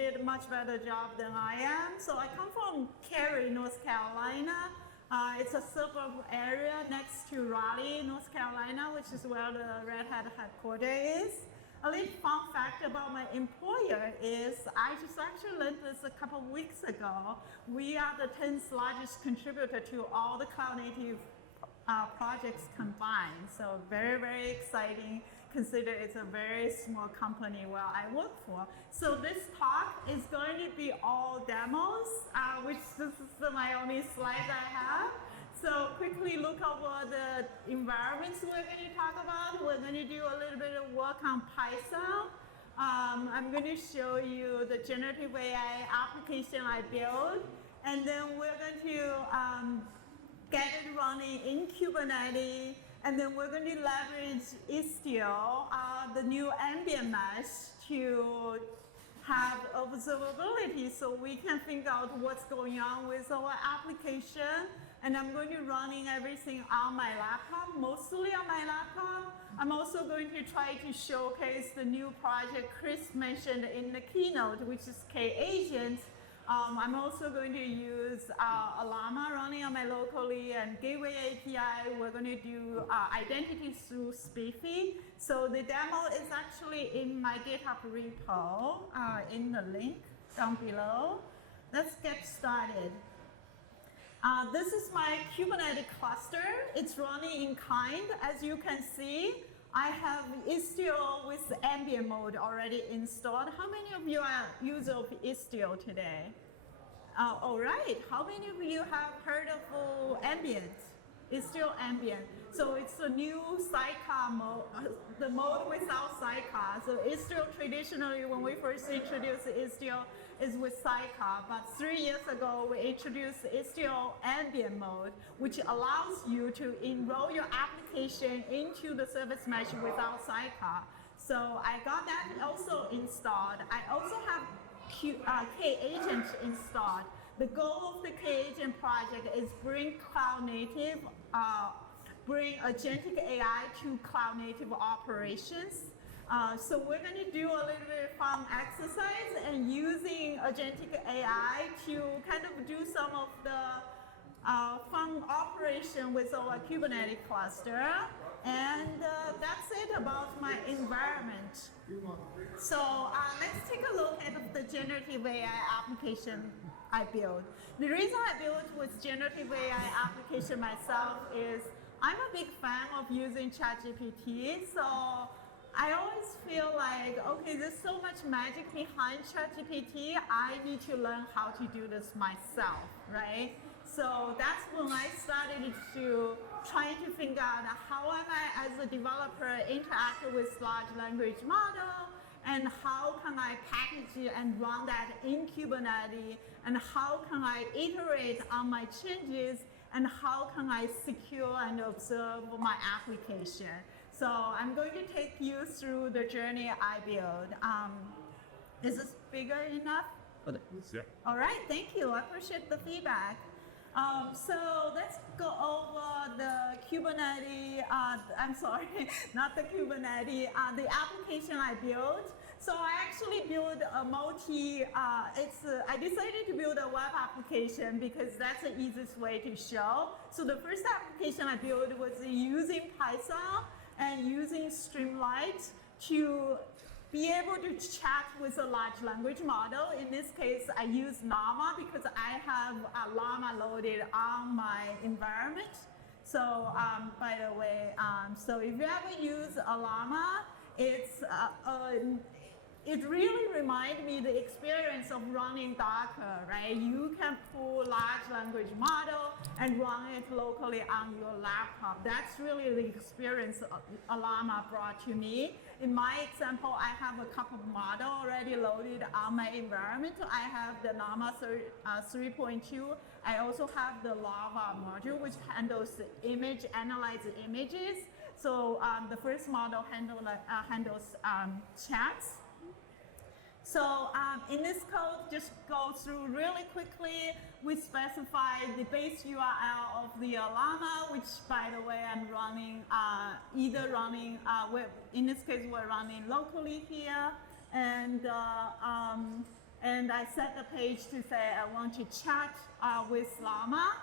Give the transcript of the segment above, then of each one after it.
did a much better job than I am. So I come from Cary, North Carolina. It's a suburb area next to Raleigh, North Carolina, which is where the Red Hat headquarters is. A little fun fact about my employer is I just actually learned this a couple of weeks ago. We are the 10th largest contributor to all the cloud native projects combined. So very, very exciting. Consider it's a very small company where I work for. So this talk is going to be all demos, which this is my only slides I have. So quickly look over the environments we're going to talk about. We're going to do a little bit of work on Python. I'm going to show you the generative AI application I built. And then we're going to get it running in Kubernetes. And then we're going to leverage Istio, the new ambient mesh, to have observability so we can figure out what's going on with our application. And I'm going to running everything on my laptop, mostly on my laptop. I'm also going to try to showcase the new project Chris mentioned in the keynote, which is K-Agent. I'm also going to use Llama running on my locally and Gateway API. We're going to do identity through Spiffy. So the demo is actually in my GitHub repo in the link down below. Let's get started. This is my Kubernetes cluster. It's running in kind. As you can see, I have Istio with ambient mode already installed. How many of you are users of Istio today? All right. How many of you have heard of ambient? Istio ambient. So it's a new sidecar mode, the mode without sidecar. So Istio traditionally, when we first introduced Istio, is with sidecar. But 3 years ago, we introduced Istio ambient mode, which allows you to enroll your application into the service mesh without sidecar. So I got that also installed. I also have K-Agent installed. The goal of the K-Agent project is bring cloud native, bring agentic AI to cloud native operations. So we're going to do a little bit of fun exercise and using agentic AI to kind of do some of the fun operation with our Kubernetes cluster. And that's it about my environment. So let's take a look at the generative AI application I built. The reason I built with generative AI application myself is I'm a big fan of using ChatGPT. So I always feel like, okay, there's so much magic behind ChatGPT. I need to learn how to do this myself, right? So that's when I started to try to figure out how am I, as a developer, interact with large language model, and how can I package it and run that in Kubernetes, and how can I iterate on my changes, and how can I secure and observe my application. So I'm going to take you through the journey I built. Is this bigger enough? Yeah. All right, thank you. I appreciate the feedback. So let's go over the Kubernetes, I'm sorry, not the Kubernetes, the application I built. So I actually built a I decided to build a web application because that's the easiest way to show. So the first application I built was using Python and using Streamlit to be able to chat with a large language model. In this case, I use Llama because I have a Llama loaded on my environment. So by the way, so if you ever use a Llama, it really reminds me the experience of running Docker, right? You can pull large language model and run it locally on your laptop. That's really the experience Llama brought to me. In my example, I have a couple of models already loaded on my environment. I have the Llama 3.2. I also have the Lava module, which handles the image, analyze images. So the first model handles chats. So in this code, just go through really quickly. We specify the base URL of the Llama, which, by the way, I'm running in this case, we're running locally here. And and I set the page to say I want to chat with Llama.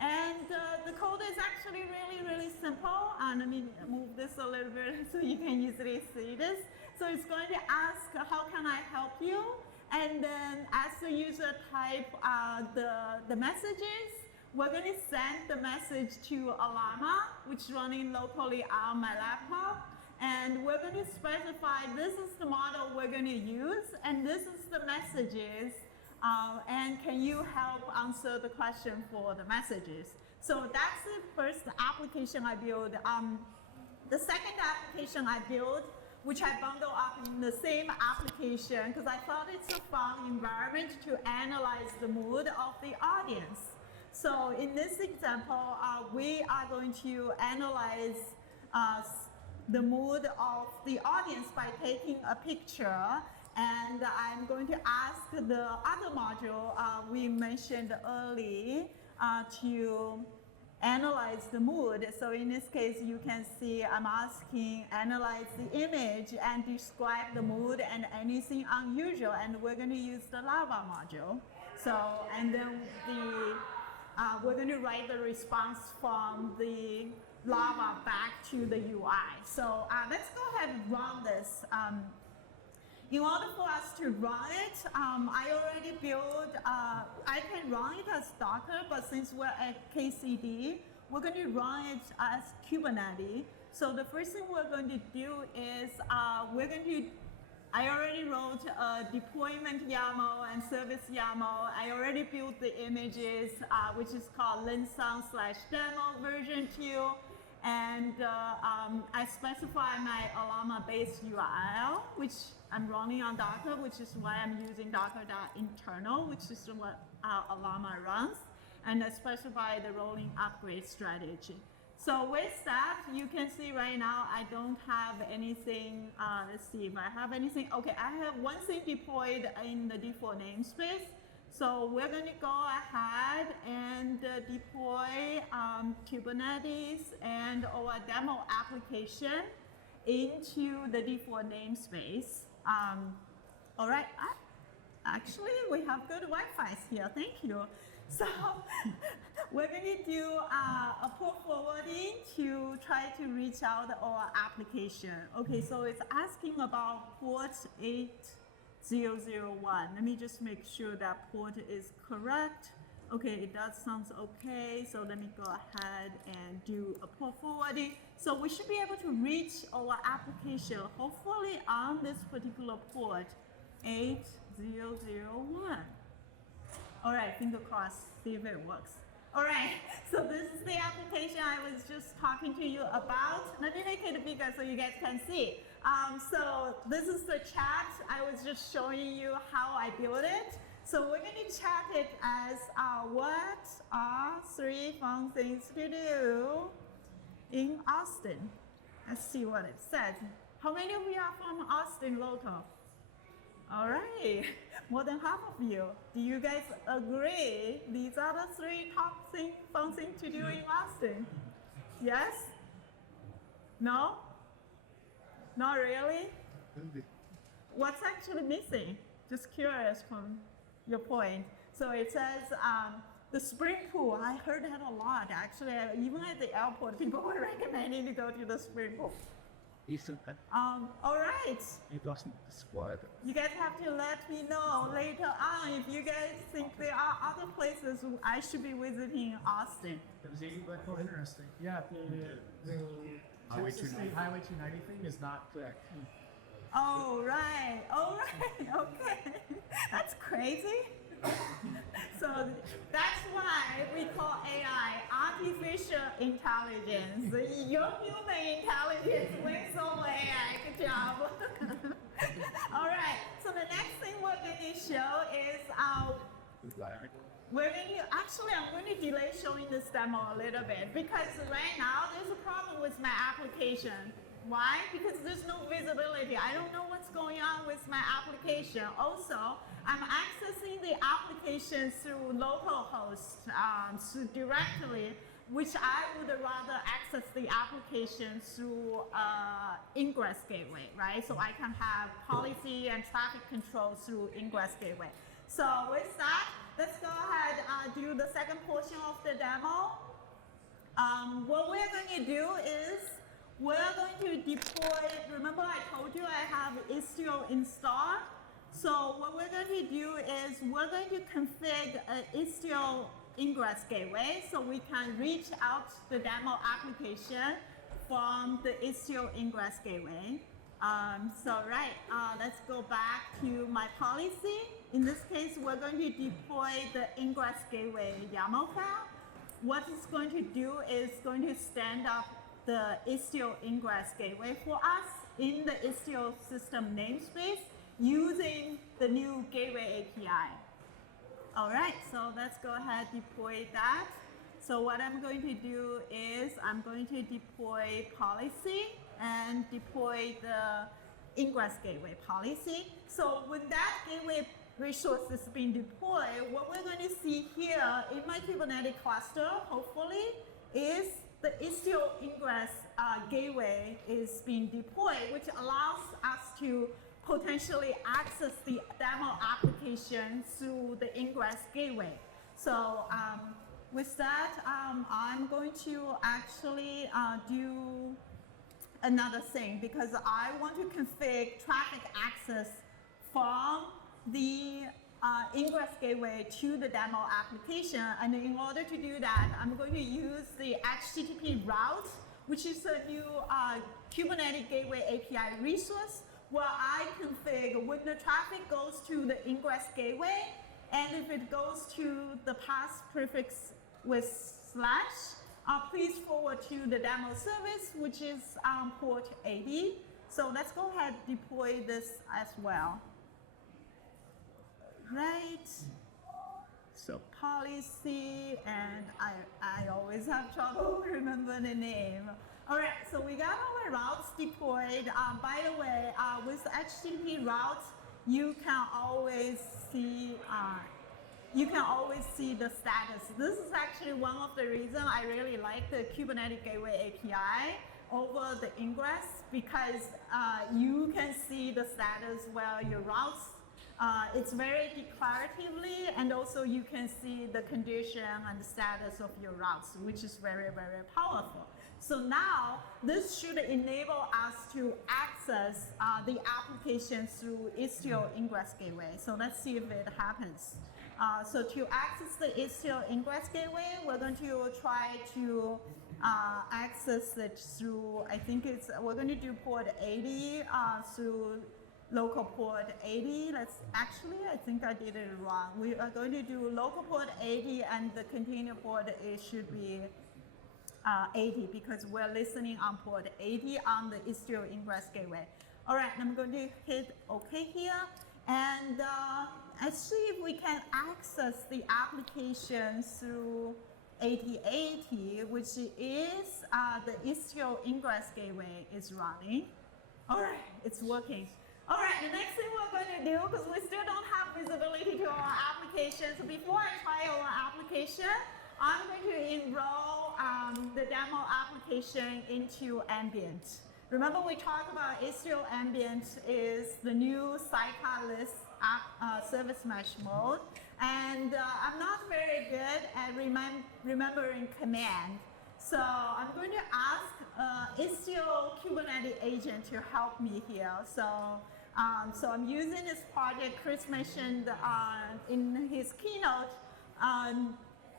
And the code is actually really simple. Let me move this a little bit so you can easily see this. So it's going to ask, how can I help you? And then as the user type the messages, we're going to send the message to a Llama, which is running locally on my laptop. And we're going to specify this is the model we're going to use, and this is the messages. And can you help answer the question for the messages? So that's the first application I built. The second application I built, which I bundle up in the same application, because I thought it's a fun environment to analyze the mood of the audience. So in this example, we are going to analyze the mood of the audience by taking a picture. And I'm going to ask the other module we mentioned early to analyze the mood. So in this case, you can see I'm asking analyze the image and describe the mood and anything unusual. And we're going to use the Lava module. So, and then we're going to write the response from the Lava back to the UI. So let's go ahead and run this. In order for us to run it, I already built, I can run it as Docker, but since we're at KCD, we're going to run it as Kubernetes. So the first thing we're going to do is I already wrote a deployment YAML and service YAML. I already built the images, which is called linsang/demo version 2. And I specify my Llama-based URL, which I'm running on Docker, which is why I'm using docker.internal, which is what Llama runs. And I specify the rolling upgrade strategy. So with that, you can see right now I don't have anything. Let's see if I have anything. Okay, I have one thing deployed in the default namespace. So we're going to go ahead and deploy Kubernetes and our demo application into the default namespace. All right, actually we have good Wi-Fi here, thank you. So we're going to do a port forwarding to try to reach out our application. Okay, so it's asking about port 8001. Let me just make sure that port is correct. Okay, it does sounds okay. So let me go ahead and do a port forwarding. So we should be able to reach our application, hopefully on this particular port, 8001. All right, finger crossed, see if it works. All right, so this is the application I was just talking to you about. Let me make it bigger so you guys can see. So this is the chat. I was just showing you how I built it. So we're going to chat it as what are 3 fun things to do in Austin? Let's see what it says. How many of you are from Austin local? All right, more than half of you. Do you guys agree these are the 3 top fun things to do in Austin? Yes? No? Not really? What's actually missing? Just curious from your point. So it says the spring pool. I heard that a lot actually. Even at the airport, people were recommending to go to the spring pool. All right. It doesn't describe it. You guys have to let me know later on if you guys think there are other places I should be visiting in Austin. Oh, interesting. Yeah, the Texas State Highway 290 thing is not correct. Oh, right. All right. Okay. That's crazy. So that's why we call AI artificial intelligence. Your human intelligence wins over AI. Good job. All right. So the next thing we're going to show is I'm going to delay showing this demo a little bit because right now there's a problem with my application. Why? Because there's no visibility. I don't know what's going on with my application. Also, I'm accessing the application through localhost directly, which I would rather access the application through ingress gateway, right? So I can have policy and traffic control through ingress gateway. So with that, let's go ahead and do the second portion of the demo. What we're going to do is we're going to deploy, remember I told you I have Istio installed. So what we're going to do is we're going to configure an Istio ingress gateway so we can reach out the demo application from the Istio ingress gateway. Let's go back to my policy. In this case, we're going to deploy the ingress gateway YAML file. What it's going to do is going to stand up the Istio ingress gateway for us in the Istio system namespace using the new gateway API. All right, so let's go ahead and deploy that. So what I'm going to do is I'm going to deploy policy and deploy the ingress gateway policy. So when that gateway resource is being deployed, what we're going to see here in my Kubernetes cluster, hopefully, is the Istio ingress gateway is being deployed, which allows us to potentially access the demo application through the ingress gateway. So with that, I'm going to actually do another thing because I want to configure traffic access from the ingress gateway to the demo application. And in order to do that, I'm going to use the HTTP route, which is a new Kubernetes gateway API resource where I configure when the traffic goes to the ingress gateway, and if it goes to the path prefix with /, please forward to the demo service, which is port 80. So let's go ahead and deploy this as well. Right. So policy, and I always have trouble remembering the name. All right, so we got our routes deployed. By the way, with HTTP routes, you can always see the status. This is actually one of the reasons I really like the Kubernetes Gateway API over the ingress, because you can see the status where your routes. It's very declaratively, and also you can see the condition and the status of your routes, which is very, very powerful. So now this should enable us to access the application through Istio ingress gateway. So let's see if it happens. So to access the Istio ingress gateway, we're going to try to access it through, we're going to do port 80 through local port 80. I think I did it wrong. We are going to do local port 80, and the container port it should be 80 because we're listening on port 80 on the Istio ingress gateway. All right, I'm going to hit OK here, and let's see if we can access the application through 8080, which is the Istio ingress gateway is running. All right, it's working. All right, the next thing we're going to do, because we still don't have visibility to our application, so before I try our application, I'm going to enroll the demo application into Ambient. Remember we talked about Istio Ambient is the new sidecar list service mesh mode, and I'm not very good at remembering command. So I'm going to ask Istio Kubernetes agent to help me here. So I'm using this project Chris mentioned in his keynote,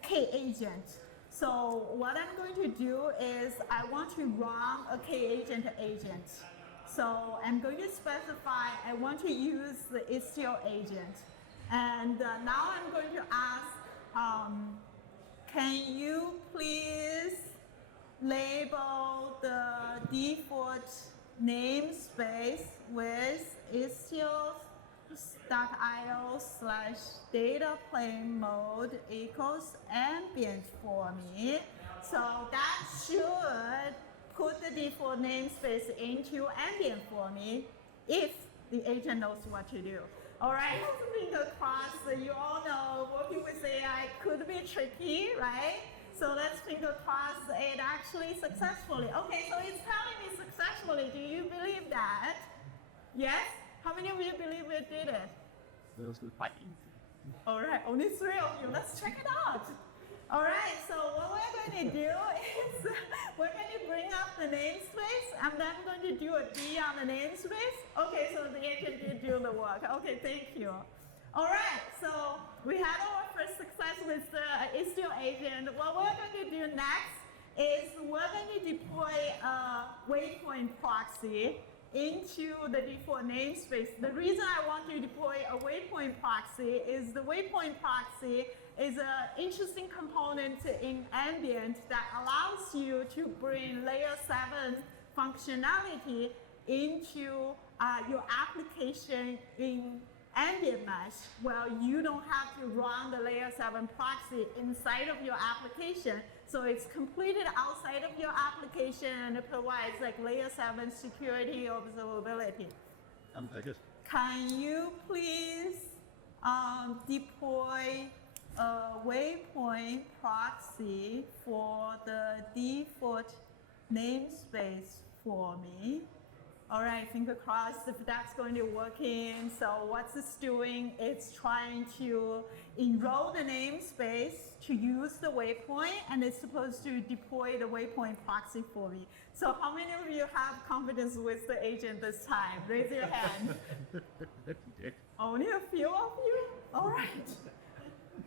K-agent. So what I'm going to do is I want to run a K-agent agent. So I'm going to specify I want to use the Istio agent. And now I'm going to ask, can you please label the default namespace with Istio.io/data plane mode equals ambient for me. So that should put the default namespace into ambient for me if the agent knows what to do. All right, fingers crossed. You all know working with AI could be tricky, right? So let's finger crossed it actually successfully. Okay, so it's telling me successfully. Do you believe that? Yes? How many of you believe it did it? Those are quite All right, only 3 of you. Let's check it out. All right, so what we're going to do is we're going to bring up the namespace, and then we're going to do a D on the namespace. Okay, so the agent did do the work. Okay, thank you. All right, so we had our first success with the Istio agent. What we're going to do next is we're going to deploy a waypoint proxy into the default namespace. The reason I want to deploy a waypoint proxy is the waypoint proxy is an interesting component in ambient that allows you to bring layer 7 functionality into your application in ambient mesh, where you don't have to run the layer 7 proxy inside of your application. So it's completed outside of your application and it provides like layer 7 security observability. I just Can you please deploy a waypoint proxy for the default namespace for me? All right, finger crossed if that's going to work in. So what it's doing, it's trying to enroll the namespace to use the waypoint, and it's supposed to deploy the waypoint proxy for me. So how many of you have confidence with the agent this time? Raise your hand. Only a few of you? All right.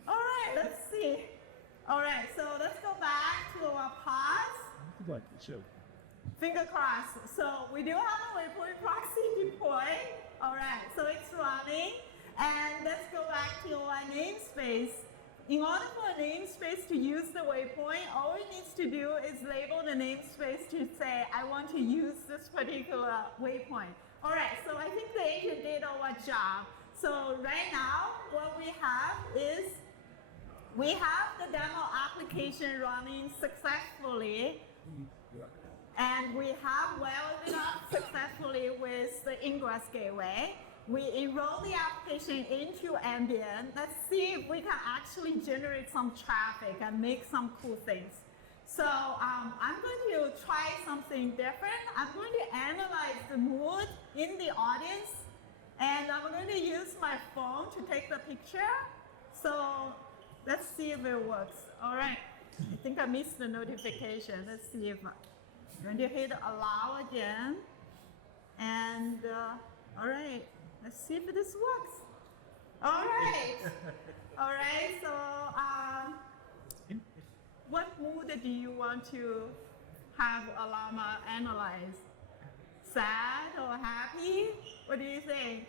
All right, let's see. All right, so let's go back to our pods. like to show. Finger crossed. So we do have a waypoint proxy deployed. All right, so it's running. And let's go back to our namespace. In order for a namespace to use the waypoint, all it needs to do is label the namespace to say, I want to use this particular waypoint. All right, so I think the agent did our job. So right now, what we have is, we have the demo application running successfully. And we have welded it up successfully with the ingress gateway. We enroll the application into ambient. Let's see if we can actually generate some traffic and make some cool things. So I'm going to try something different. I'm going to analyze the mood in the audience, and I'm going to use my phone to take the picture. So let's see if it works. All right. I think I missed the notification. Let's see if I'm going to hit allow again. And all right. Let's see if this works. All right. All right. So what mood do you want to have Alama analyze? Sad or happy? What do you think?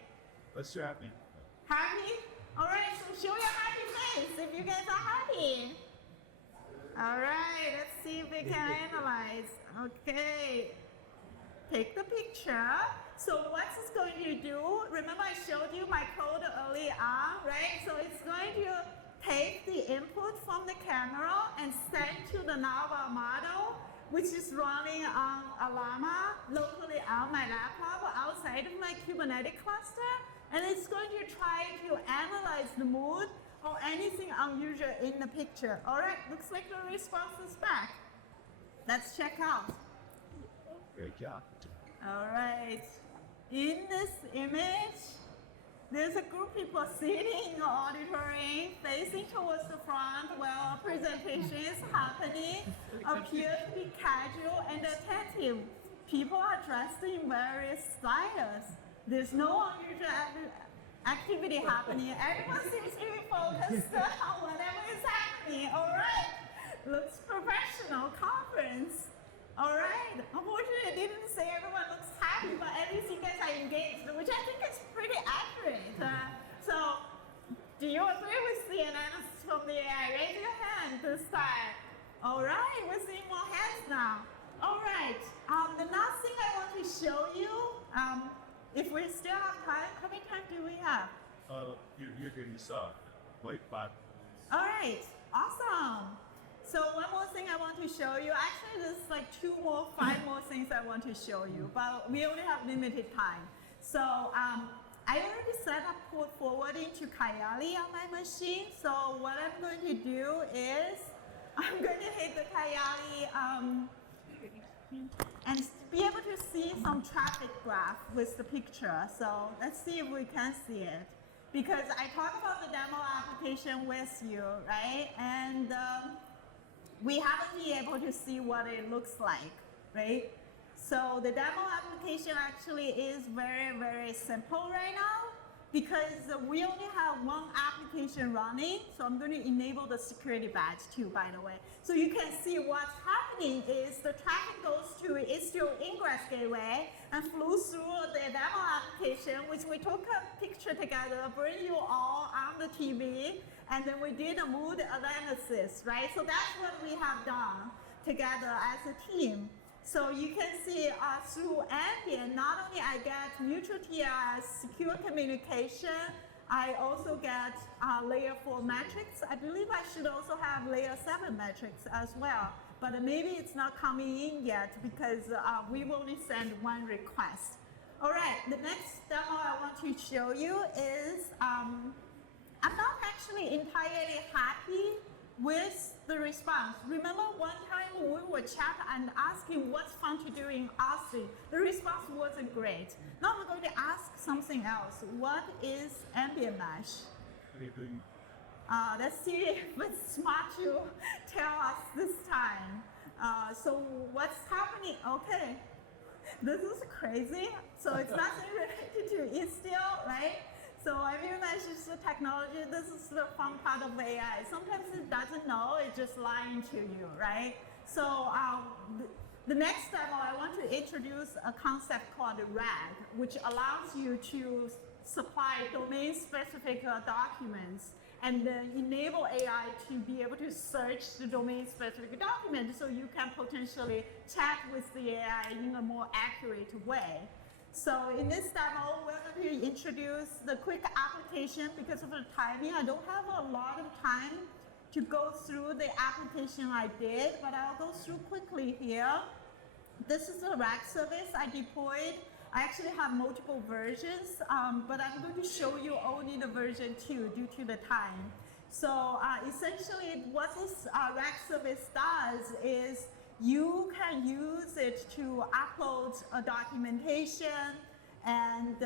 Let's do happy. Happy? All right. So show your happy face if you guys are happy. All right. Let's see if we can analyze. Okay. Take the picture. So what it's going to do, remember I showed you my code earlier on, right? So it's going to take the input from the camera and send to the Nava model, which is running on Alama locally on my laptop outside of my Kubernetes cluster. And it's going to try to analyze the mood or anything unusual in the picture. All right, looks like the response is back. Let's check out. Great job. All right. In this image, there's a group of people sitting in the auditorium, facing towards the front while a presentation is happening, appear to be casual and attentive. People are dressed in various styles. There's no unusual activity happening. Everyone seems to be focused on whatever is happening. All right. Looks professional. Conference. All right. Unfortunately, it didn't say everyone looks happy, but at least you guys are engaged, which I think is pretty accurate. So, do you agree with the analysis from the AI? Raise your hand to start. All right, we're seeing more hands now. All right. The last thing I want to show you, if we still have time, how many time do we have? You're going to start. Wait, 5. All right. Awesome. So one more thing I want to show you. Actually, there's like 5 more things I want to show you, but we only have limited time. So I already set up port forwarding to Kiali on my machine. So what I'm going to do is I'm going to hit the Kiali and be able to see some traffic graph with the picture. So let's see if we can see it. Because I talked about the demo application with you, right? And we haven't been able to see what it looks like, right? So the demo application actually is very, very simple right now because we only have one application running. So I'm going to enable the security badge too, by the way. So you can see what's happening is the traffic goes to Istio ingress gateway and flew through the demo application, which we took a picture together, bring you all on the TV, and then we did a mood analysis, right? So that's what we have done together as a team. So you can see through ambient, not only I get neutral TLS, secure communication, I also get layer 4 metrics. I believe I should also have layer 7 metrics as well, but maybe it's not coming in yet because we've only sent one request. All right, the next demo I want to show you is, I'm not actually entirely happy with the response. Remember one time we were chatting and asking what's fun to do in R3. The response wasn't great. Now we're going to ask something else. What is ambient mesh? Let's see if it's smart to tell us this time. So what's happening? Okay, this is crazy. So it's nothing related to Istio, right? So ambient mesh is the technology. This is the fun part of AI. Sometimes it doesn't know, it's just lying to you, right? So the next demo, I want to introduce a concept called RAG, which allows you to supply domain-specific documents and then enable AI to be able to search the domain-specific document so you can potentially chat with the AI in a more accurate way. So in this demo, we're going to introduce the quick application. Because of the timing, I don't have a lot of time to go through the application I did, but I'll go through quickly here. This is the RAG service I deployed. I actually have multiple versions, but I'm going to show you only the version 2 due to the time. So essentially what this RAG service does is you can use it to upload a documentation, and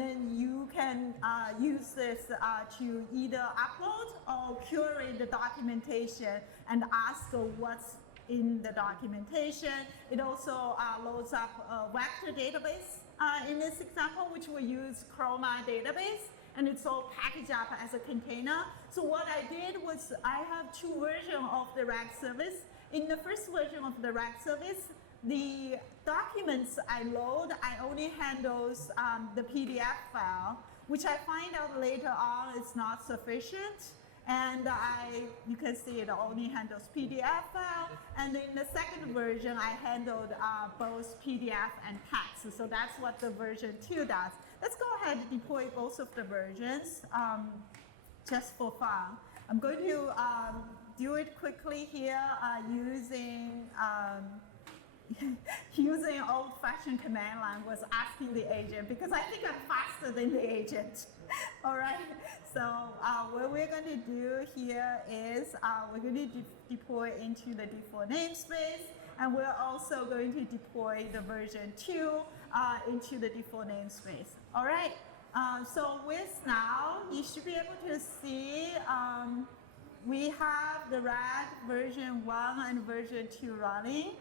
then you can use this to either upload or curate the documentation and ask what's in the documentation. It also loads up a vector database in this example, which we use Chroma database, and it's all packaged up as a container. So what I did was I have 2 versions of the RAG service. In the first version of the RAG service, the documents I load, I only handles the PDF file, which I find out later on is not sufficient. And you can see it only handles PDF file. And in the second version, I handled both PDF and text. So that's what the version 2 does. Let's go ahead and deploy both of the versions just for fun. I'm going to do it quickly here using using old-fashioned command line was asking the agent because I think I'm faster than the agent. All right, so what we're going to do here is we're going to deploy into the default namespace, and we're also going to deploy the version 2 into the default namespace. All right, so with now, you should be able to see we have the RAG version 1 and version 2 running,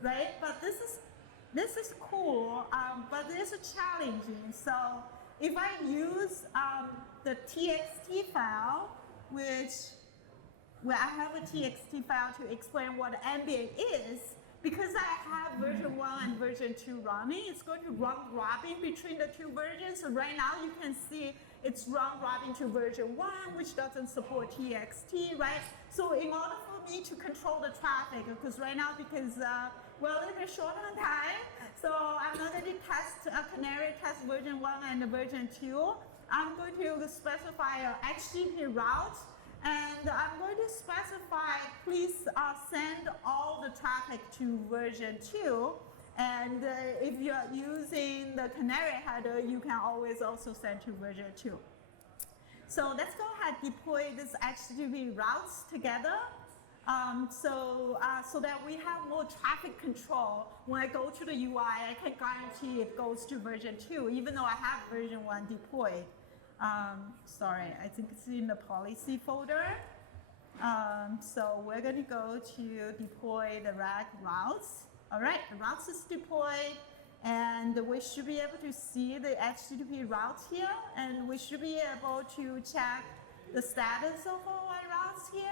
right? But this is cool, but it's challenging. So if I use the TXT file, where I have a TXT file to explain what ambient is, because I have version 1 and version 2 running, it's going to run robin between the 2 versions. So right now you can see it's run robin to version 1, which doesn't support TXT, right? So in order for me to control the traffic, because right now, because we're a little bit short on time, so I'm not going to test a canary test version 1 and version 2. I'm going to specify a HTTP route, and I'm going to specify, please send all the traffic to version 2. And if you're using the canary header, you can always also send to version 2. So let's go ahead and deploy this HTTP routes together. So that we have more traffic control. When I go to the UI, I can guarantee it goes to version 2, even though I have version 1 deployed. Sorry, I think it's in the policy folder. So we're going to go to deploy the RAG routes. All right, the routes is deployed, and we should be able to see the HTTP routes here, and we should be able to check the status of our routes here.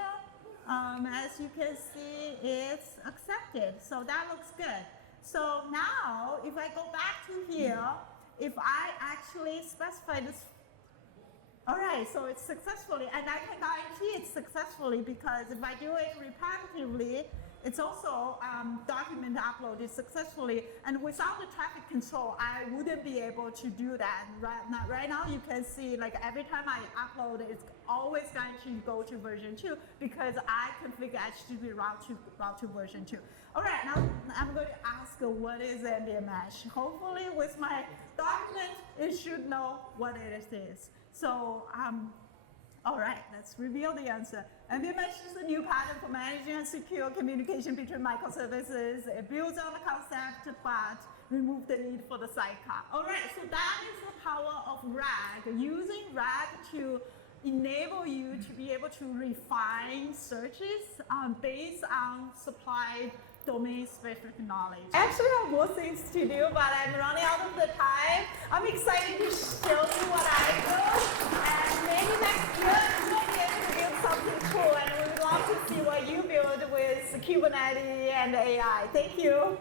As you can see, it's accepted, so that looks good. So now, if I go back to here, if I actually specify this, all right, so it's successfully, and I can guarantee it's successfully because if I do it repetitively, it's also document uploaded successfully, and without the traffic control, I wouldn't be able to do that. Right now, you can see like every time I upload, it's always going to go to version 2 because I configure HTTP route to version 2. All right, now I'm going to ask what is ambient mesh. Hopefully, with my document, it should know what it is. So, all right, let's reveal the answer. Ambient mesh is a new pattern for managing and secure communication between microservices. It builds on the concept, but removes the need for the sidecar. All right, so that is the power of RAG. Using RAG to enable you to be able to refine searches based on supplied domain-specific knowledge. I actually have more things to do, but I'm running out of the time. I'm excited to show you what I do, and maybe next year we'll be able to build something cool, and we would love to see what you build with Kubernetes and AI. Thank you.